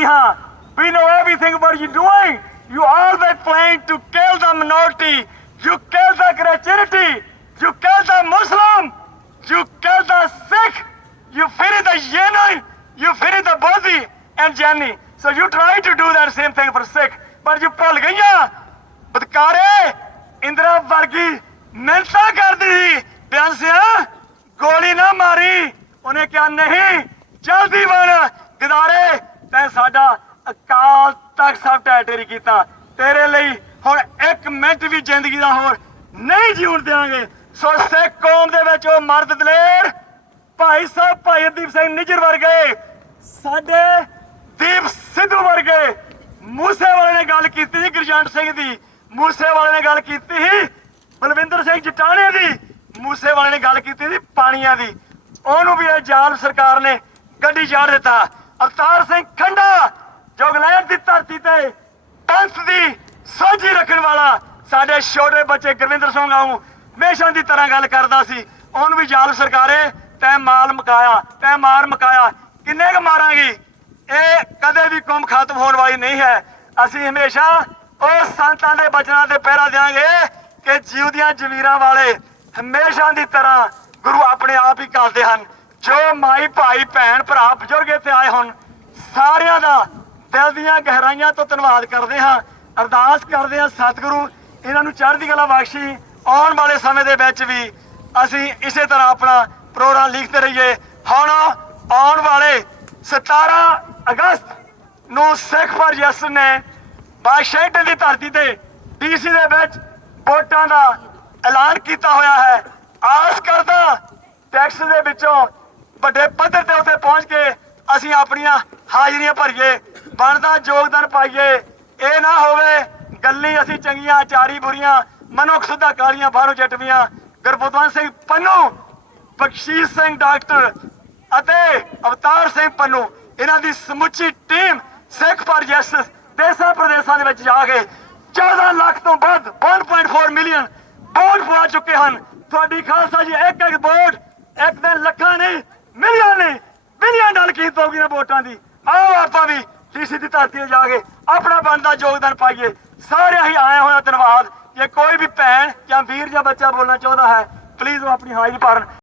ਜਾਣਦੀ ਹਾਂ we know everything what you doing you always planning to kill the minority you kill the Christianity you kill the Muslim you kill the Sikh you finish the Yemen you finish the Bodhi and Jani so you try to do that same thing for Sikh but you ਭੁੱਲ ਗਈਆਂ ਬਦਕਾਰੇ ਇੰਦਰਾ ਵਰਗੀ ਮਿਹਨਤਾਂ ਕਰਦੀ ਸੀ ਬਿਆਨ ਸਿਆ ਗੋਲੀ ਨਾ ਮਾਰੀ ਉਹਨੇ ਕਿਹਾ ਨਹੀਂ ਜਲਦੀ ਬਣ ਗਦਾਰੇ ਤੈਂ ਸਾਡਾ ਅਕਾਲ ਤਖਤ ਸਾਹਿਬ ਟੈਟਰੀ ਕੀਤਾ। ਤੇਰੇ ਲਈ ਹੁਣ ਇੱਕ ਮਿੰਟ ਵੀ ਜ਼ਿੰਦਗੀ ਦਾ ਹੋਰ ਨਹੀਂ ਜਿਉਣ ਦਿਆਂਗੇ। ਸੋ ਸਿੱਖ ਕੌਮ ਦੇ ਵਿੱਚ ਉਹ ਮਰਦ ਦਲੇਰ, ਭਾਈ ਸਾਹਿਬ ਭਾਈ ਦੀਪ ਸਿੰਘ ਨਿਜਰ ਵਰਗੇ, ਸਾਡੇ ਦੀਪ ਸਿੱਧੂ ਵਰਗੇ ਮੂਸੇ ਵਾਲੇ ਨੇ ਗੱਲ ਕੀਤੀ ਸੀ ਗੁਰਜੰਟ ਸਿੰਘ ਦੀ। ਮੂਸੇ ਵਾਲੇ ਨੇ ਗੱਲ ਕੀਤੀ ਸੀ ਬਲਵਿੰਦਰ ਸਿੰਘ ਜਟਾਣੇ ਦੀ। ਮੂਸੇ ਵਾਲੇ ਨੇ ਗੱਲ ਕੀਤੀ ਸੀ ਪਾਣੀਆਂ ਦੀ। ਉਹਨੂੰ ਵੀ ਇਹ ਜਾਲ ਸਰਕਾਰ ਨੇ ਗੱਡੀ ਚਾੜ ਦਿੱਤਾ। ਅਵਤਾਰ ਸਿੰਘ ਖੰਡਾ, ਜੋ ਦੀ ਧਰਤੀ ਤੇ ਪੰਥ ਦੀ ਸਾਂਝੀ ਰੱਖਣ ਵਾਲਾ ਸਾਡੇ ਛੋਟੇ ਬੱਚੇ ਗੁਰਵਿੰਦਰ ਸਿੰਘ ਆਉਂ, ਹਮੇਸ਼ਾ ਦੀ ਤਰ੍ਹਾਂ ਗੱਲ ਕਰਦਾ ਸੀ। ਉਹਨੂੰ ਵੀ ਜਾਲ ਸਰਕਾਰੇ, ਤੈ ਮਾਲ ਮਕਾਇਆ, ਤੈ ਮਾਰ ਮਕਾਇਆ, ਕਿੰਨੇ ਕ ਮਾਰਾਂਗੀ? ਇਹ ਕਦੇ ਵੀ ਕੌਮ ਖਤਮ ਹੋਣ ਵਾਲੀ ਨਹੀਂ ਹੈ। ਅਸੀਂ ਹਮੇਸ਼ਾ ਉਹ ਸੰਤਾਂ ਦੇ ਬਚਨਾਂ ਤੇ ਪਹਿਰਾ ਦਿਆਂਗੇ ਕਿ ਜਿਉਦੀਆਂ ਜ਼ਮੀਰਾਂ ਵਾਲੇ ਹਮੇਸ਼ਾ ਦੀ ਤਰ੍ਹਾਂ ਗੁਰੂ ਆਪਣੇ ਆਪ ਹੀ ਕਰਦੇ ਹਨ। ਜੋ ਮਾਈ ਭਾਈ ਭੈਣ ਭਰਾ ਬਜ਼ੁਰਗ ਇੱਥੇ ਆਏ ਹੁਣ, ਸਾਰਿਆਂ ਦਾ ਦਿਲ ਦੀਆਂ ਗਹਿਰਾਈਆਂ ਤੋਂ ਧੰਨਵਾਦ ਕਰਦੇ ਹਾਂ, ਅਰਦਾਸ ਕਰਦੇ ਹਾਂ ਸਤਿਗੁਰੂ, ਇਹਨਾਂ ਨੂੰ ਚੜ੍ਹਦੀ ਕਲਾ ਬਖਸ਼ੀ, ਆਉਣ ਵਾਲੇ ਸਮੇਂ ਦੇ ਵਿੱਚ ਵੀ ਅਸੀਂ ਇਸੇ ਤਰ੍ਹਾਂ ਆਪਣਾ ਪ੍ਰੋਗਰਾਮ ਲਿਖਦੇ ਰਹੀਏ। ਹੁਣ ਆਉਣ ਵਾਲੇ 17 ਅਗਸਤ ਨੂੰ ਸਿੱਖ ਪਰਜਸ ਨੇ ਵਾਸ਼ਿੰਗਟਨ ਦੀ ਧਰਤੀ ਤੇ ਡੀਸੀ ਦੇ ਵਿੱਚ ਵੋਟਾਂ ਦਾ ਐਲਾਨ ਕੀਤਾ ਹੋਇਆ ਹੈ। ਆਸ ਕਰਦਾ ਟੈਕਸ ਦੇ ਵਿੱਚੋਂ ਵੱਡੇ ਪੱਧਰ ਤੇ ਉੱਥੇ ਪਹੁੰਚ ਕੇ ਅਸੀਂ ਆਪਣੀਆਂ ਹਾਜ਼ਰੀਆਂ ਭਰੀਏ, ਬਣਦਾ ਯੋਗਦਾਨ ਪਾਈਏ। ਇਹ ਨਾ ਹੋਵੇ ਗੱਲੀ ਅਸੀਂ ਚੰਗੀਆਂ, ਚਾਰੀ ਬੁਰੀਆਂ, ਮਨੁੱਖ ਸੁਧਾ ਕਾਲੀਆਂ, ਬਾਹਰੋਂ ਜਟਵੀਆਂ। ਗੁਰਬੁੱਧਵੰਤ ਸਿੰਘ ਪੰਨੂ, ਬਖਸ਼ੀਸ਼ ਸਿੰਘ ਡਾਕਟਰ ਅਤੇ ਅਵਤਾਰ ਸਿੰਘ ਪੰਨੂ, ਇਹਨਾਂ ਦੀ ਸਮੁੱਚੀ ਟੀਮ ਸਿੱਖ ਪਰਜੈਸ ਦੇਸਾਂ ਪ੍ਰਦੇਸ਼ਾਂ ਦੇ ਵਿੱਚ ਜਾ ਕੇ 14 ਲੱਖ ਤੋਂ ਵੱਧ 1.4 ਮਿਲੀਅਨ ਵੋਟ ਪਵਾ ਚੁੱਕੇ ਹਨ। ਤੁਹਾਡੀ ਖਾਲਸਾ ਜੀ ਇੱਕ ਇੱਕ ਵੋਟ ਇੱਕ ਦਿਨ ਲੱਖਾਂ ਨਹੀਂ ਮਿਲੀਅਨ ਨਹੀਂ ਬਿਲੀਅਨ ਨਾਲ ਕੀ ਹੋਊਗੀ ਵੋਟਾਂ ਦੀ? ਆਓ ਆਪਾਂ ਵੀ ਡੀਸੀ ਦੀ ਧਰਤੀ ਜਾ ਕੇ ਆਪਣਾ ਬਣਦਾ ਯੋਗਦਾਨ ਪਾਈਏ। ਸਾਰਿਆਂ ਹੀ ਆਇਆ ਹੋਇਆ ਧੰਨਵਾਦ। ਜੇ ਕੋਈ ਵੀ ਭੈਣ ਜਾਂ ਵੀਰ ਜਾਂ ਬੱਚਾ ਬੋਲਣਾ ਚਾਹੁੰਦਾ ਹੈ ਪਲੀਜ਼ ਉਹ ਆਪਣੀ ਹਾਜ਼ਰੀ ਭਰਨ।